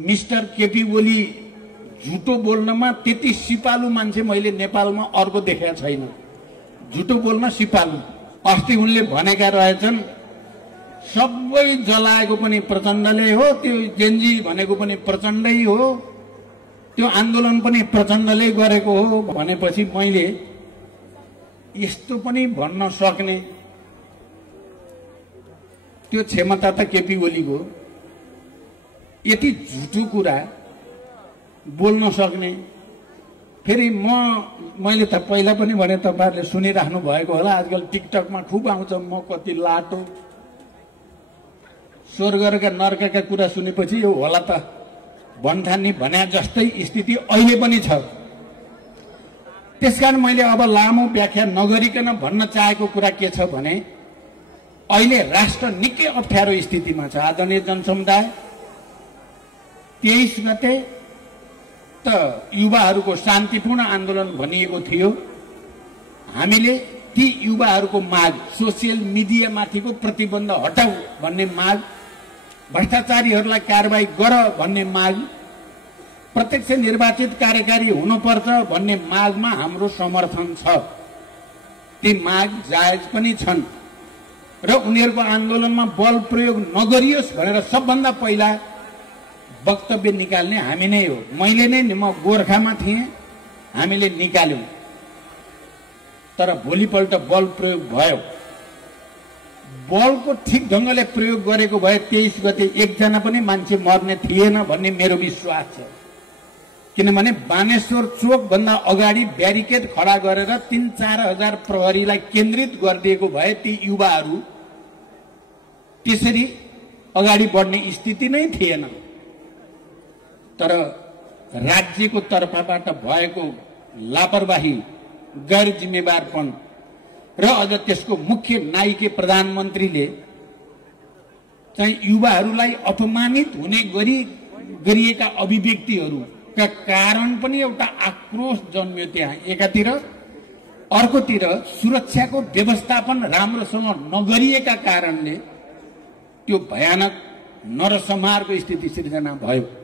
Mister KP Oli झुटो बोल्नमा त्यति सिपालु मान्छे मैले नेपालमा अर्को देखेको छैन। झुटो बोल्न सिपालु। अस्ति उनले भनेका रहेछन् सबै जलाएको पनि प्रचण्डले हो, त्यो जेन्जी भनेको पनि प्रचण्डै हो, त्यो आन्दोलन पनि प्रचण्डले गरेको हो भनेपछि मैले यस्तो पनि भन्न सक्ने त्यो क्षमता त केपी ओलीको, यति झुटो कुरा बोल्न सक्ने। फेरि मैले त पहिला पनि भने, तपाईहरुले सुनिराख्नु भएको होला, आजकल टिकटकमा खुब आउँछ म कति लाटो, स्वर्ग र नर्कका कुरा सुनेपछि यो होला त भन्ठानी भन्या जस्तै स्थिति अहिले पनि छ। त्यसकारण मैले अब लामो व्याख्या नगरिकन भन्न चाहेको कुरा के छ भने, अहिले राष्ट्र निकै अप्ठ्यारो स्थितिमा छ। आदरणीय जनसमुदाय, 23 गते त युवाहरूको शान्तिपूर्ण आन्दोलन भनिएको थियो। हामीले ती युवाहरूको माग, सोसियल मिडियामाथिको प्रतिबन्ध हटाऊ भन्ने माग, भ्रष्टाचारीहरूलाई कारबाही गर भन्ने माग, प्रत्यक्ष निर्वाचित कार्यकारी हुनुपर्छ भन्ने मागमा हाम्रो समर्थन छ। ती माग जायज पनि छन् र उनीहरूको आन्दोलनमा बल प्रयोग नगरियोस् भनेर सबभन्दा पहिला वक्तव्य निकाल्ने हामी नै हो। मैले नै, म गोर्खामा थिएँ, हामीले निकाल्यौं। तर भोलिपल्ट बल प्रयोग भयो। बलको ठिक ढंगले प्रयोग गरेको भए 23 गते एकजना पनि मान्छे मर्ने थिएन भन्ने मेरो विश्वास छ। किनभने बानेश्वर चोक भन्दा अगाडि ब्यारिकेड खडा गरेर 3-4 हजार प्रहरीलाई केन्द्रित गरिदिएको भए ती युवाहरू त्यसरी अगाडि बढ्ने स्थिति नै थिएन। तर राज्यको तर्फबाट भएको लापरवाही, गैर जिम्मेवारपन र अझ त्यसको मुख्य नायिके प्रधानमन्त्रीले चाहिँ युवाहरूलाई अपमानित हुने गरी गरिएका अभिव्यक्तिहरूका कारण पनि एउटा आक्रोश जन्मियो त्यहाँ एकातिर। अर्कोतिर सुरक्षाको व्यवस्थापन राम्रोसँग नगरिएका कारणले त्यो भयानक नरसंहारको स्थिति सिर्जना भयो।